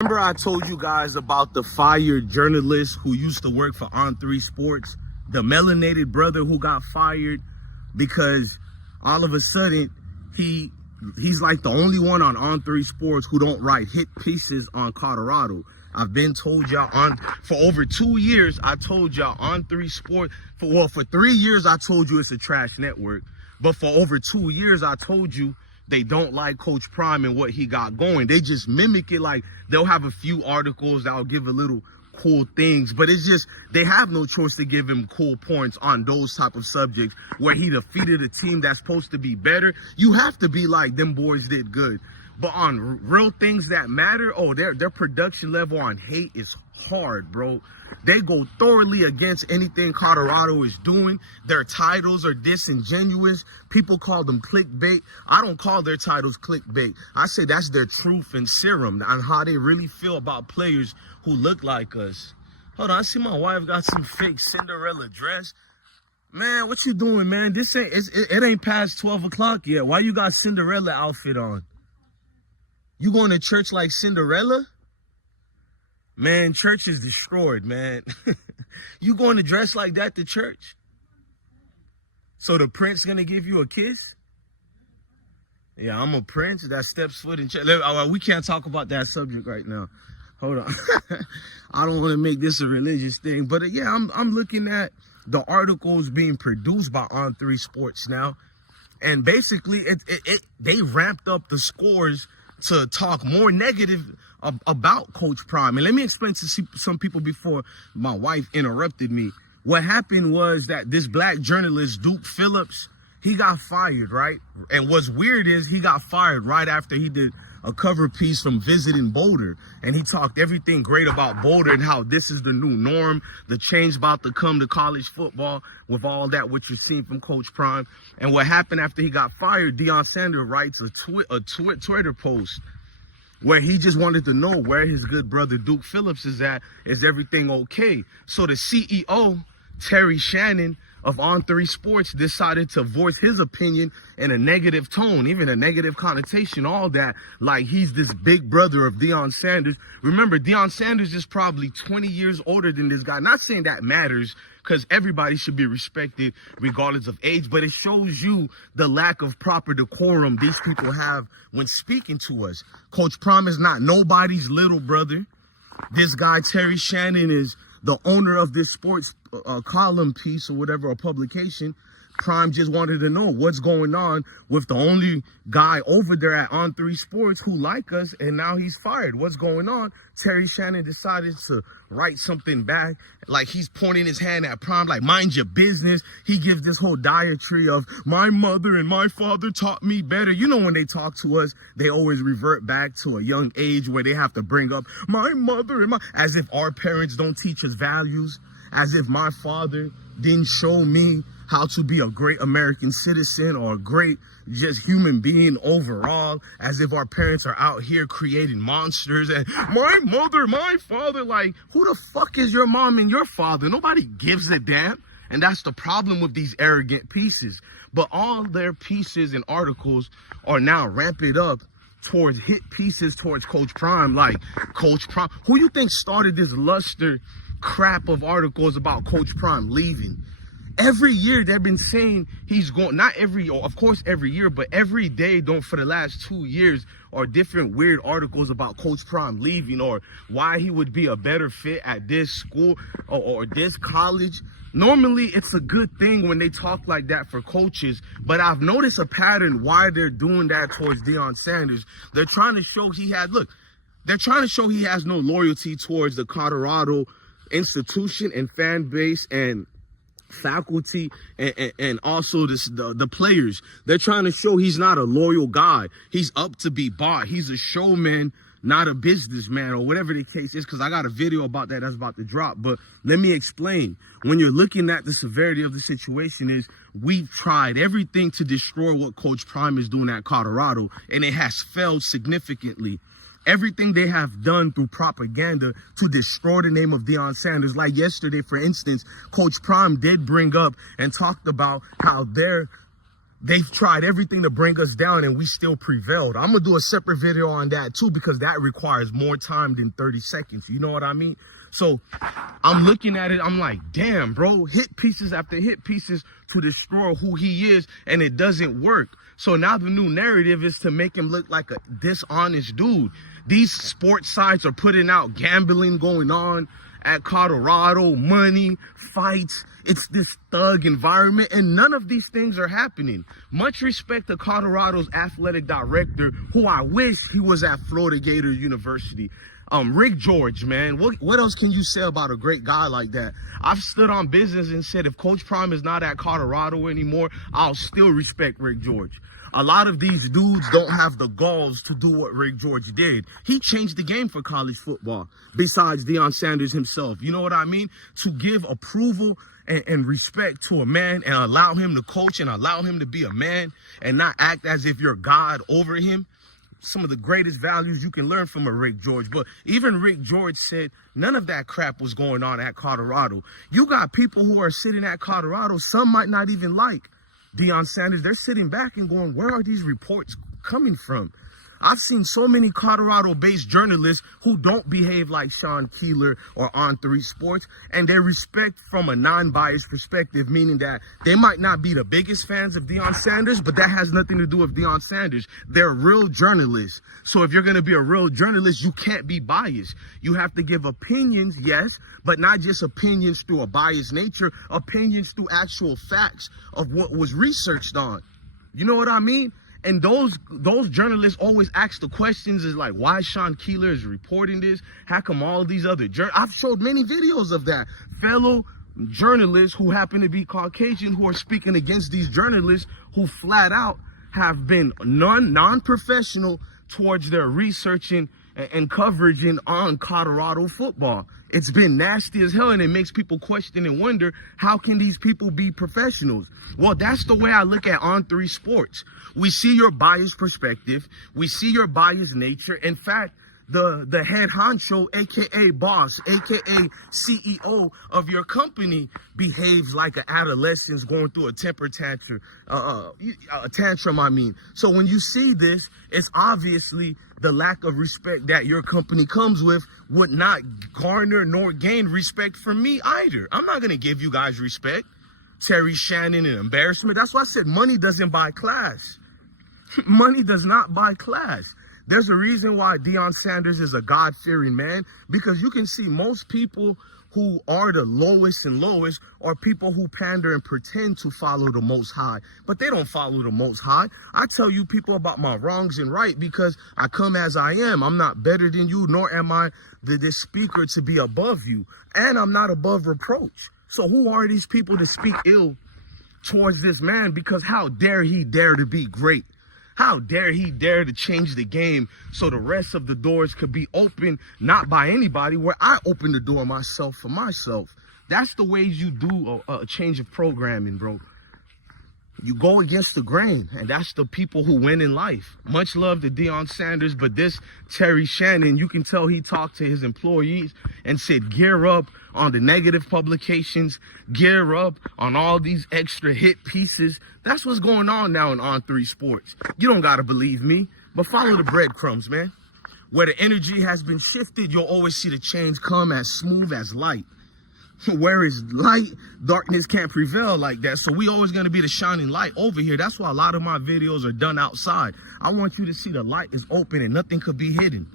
Remember I told you guys about the fired journalist who used to work for On3 Sports, the melanated brother who got fired because all of a sudden he's like the only one on On3 Sports who don't write hit pieces on Colorado. I've been told y'all for over 2 years, I told y'all On3 Sports, for 3 years I told you it's a trash network, but for over 2 years I told you they don't like Coach Prime and what he got going. They just mimic it. Like, they'll have a few articles that'll give a little cool things, but it's just, they have no choice to give him cool points on those type of subjects where he defeated a team that's supposed to be better. You have to be like, them boys did good. But on real things that matter, oh, their production level on hate is hard, bro. They go thoroughly against anything Colorado is doing. Their titles are disingenuous. People call them clickbait. I don't call their titles clickbait. I say that's their truth and serum on how they really feel about players who look like us. Hold on, I see my wife got some fake Cinderella dress. Man, what you doing, man? This ain't it ain't past 12 o'clock yet. Why you got Cinderella outfit on? You going to church like Cinderella? Man, church is destroyed, man. You going to dress like that to church? So the prince gonna give you a kiss? Yeah, I'm a prince that steps foot in church. We can't talk about that subject right now. Hold on. I don't want to make this a religious thing, but yeah, I'm looking at the articles being produced by On3 Sports now, and basically they ramped up the scores to talk more negative about Coach Prime. And let me explain to some people before my wife interrupted me. What happened was that this black journalist, Duke Phillips, he got fired, right? And what's weird is he got fired right after he did a cover piece from visiting Boulder. And he talked everything great about Boulder and how this is the new norm, the change about to come to college football with all that what you're seeing from Coach Prime. And what happened after he got fired, Deion Sanders writes a Twitter post where he just wanted to know where his good brother Duke Phillips is at. Is everything okay? So the CEO, Terry Shannon of On3 Sports, decided to voice his opinion in a negative tone, even a negative connotation, all that, like he's this big brother of Deion Sanders. Remember, Deion Sanders is probably 20 years older than this guy. Not saying that matters, because everybody should be respected regardless of age, but it shows you the lack of proper decorum these people have when speaking to us. Coach Prime is not nobody's little brother. This guy, Terry Shannon, is the owner of this sports column piece or whatever, or publication. Prime just wanted to know what's going on with the only guy over there at On3 Sports who like us, and now he's fired. What's going on? Terry Shannon decided to write something back, like he's pointing his hand at Prime, like, mind your business. He gives this whole dietary of, my mother and my father taught me better. You know, when they talk to us, they always revert back to a young age where they have to bring up my mother and as if our parents don't teach us values, as if my father didn't show me how to be a great American citizen or a great just human being overall, as if our parents are out here creating monsters and my mother, my father. Like, who the fuck is your mom and your father? Nobody gives a damn. And that's the problem with these arrogant pieces. But all their pieces and articles are now ramped up towards hit pieces towards Coach Prime. Like, Coach Prime, who you think started this luster crap of articles about Coach Prime leaving? Every year they've been saying he's going, not every, of course every year, but every day, for the last 2 years, are different weird articles about Coach Prime leaving, or why he would be a better fit at this school or this college. Normally it's a good thing when they talk like that for coaches, but I've noticed a pattern why they're doing that towards Deion Sanders. They're trying to show they're trying to show he has no loyalty towards the Colorado institution and fan base and faculty and also the players. They're trying to show he's not a loyal guy. He's up to be bought. He's a showman, not a businessman, or whatever the case is, because I got a video about that's about to drop. But let me explain. When you're looking at the severity of the situation, is we've tried everything to destroy what Coach Prime is doing at Colorado, and it has failed significantly. Everything they have done through propaganda to destroy the name of Deion Sanders. Like yesterday, for instance, Coach Prime did bring up and talked about how their They've tried everything to bring us down and we still prevailed. I'm going to do a separate video on that too, because that requires more time than 30 seconds. You know what I mean? So I'm looking at it. I'm like, damn, bro, hit pieces after hit pieces to destroy who he is. And it doesn't work. So now the new narrative is to make him look like a dishonest dude. These sports sites are putting out gambling going on at Colorado, money, fights. It's this thug environment, and none of these things are happening. Much respect to Colorado's athletic director, who I wish he was at Florida Gators University. Rick George, man, what else can you say about a great guy like that? I've stood on business and said if Coach Prime is not at Colorado anymore, I'll still respect Rick George. A lot of these dudes don't have the galls to do what Rick George did. He changed the game for college football, besides Deion Sanders himself. You know what I mean? To give approval and respect to a man and allow him to coach and allow him to be a man and not act as if you're God over him. Some of the greatest values you can learn from a Rick George. But even Rick George said none of that crap was going on at Colorado. You got people who are sitting at Colorado, some might not even like Deion Sanders. They're sitting back and going, where are these reports coming from? I've seen so many Colorado-based journalists who don't behave like Sean Keeler or On3 Sports, and they respect from a non-biased perspective, meaning that they might not be the biggest fans of Deion Sanders, but that has nothing to do with Deion Sanders. They're real journalists. So if you're going to be a real journalist, you can't be biased. You have to give opinions, yes, but not just opinions through a biased nature, opinions through actual facts of what was researched on. You know what I mean? And those journalists always ask the questions is like, why Sean Keeler is reporting this? How come all these other I've showed many videos of that. Fellow journalists who happen to be Caucasian who are speaking against these journalists who flat out have been non-professional towards their researching and coverage on Colorado football. It's been nasty as hell, and it makes people question and wonder, how can these people be professionals? Well, that's the way I look at On3 Sports. We see your biased perspective. We see your biased nature. In fact, the head honcho, aka boss, aka CEO of your company, behaves like an adolescent going through a temper tantrum. So when you see this, it's obviously the lack of respect that your company comes with would not garner nor gain respect from me either. I'm not going to give you guys respect. Terry Shannon, an embarrassment. That's why I said money doesn't buy class. Money does not buy class. There's a reason why Deion Sanders is a God-fearing man, because you can see most people who are the lowest and lowest are people who pander and pretend to follow the Most High, but they don't follow the Most High. I tell you people about my wrongs and right because I come as I am. I'm not better than you, nor am I this speaker to be above you, and I'm not above reproach. So who are these people to speak ill towards this man? Because how dare he dare to be great? How dare he dare to change the game so the rest of the doors could be open, not by anybody, where I open the door myself for myself. That's the ways you do a change of programming, bro. You go against the grain, and that's the people who win in life. Much love to Deion Sanders, but this Terry Shannon, you can tell he talked to his employees and said, gear up on the negative publications, gear up on all these extra hit pieces. That's what's going on now in On3 Sports. You don't got to believe me, but follow the breadcrumbs, man. Where the energy has been shifted, you'll always see the change come as smooth as light. Where is light, darkness can't prevail like that. So we always going to be the shining light over here. That's why a lot of my videos are done outside. I want you to see the light is open and nothing could be hidden.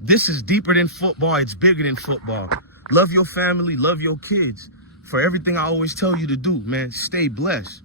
This is deeper than football. It's bigger than football. Love your family. Love your kids. For everything I always tell you to do, man, stay blessed.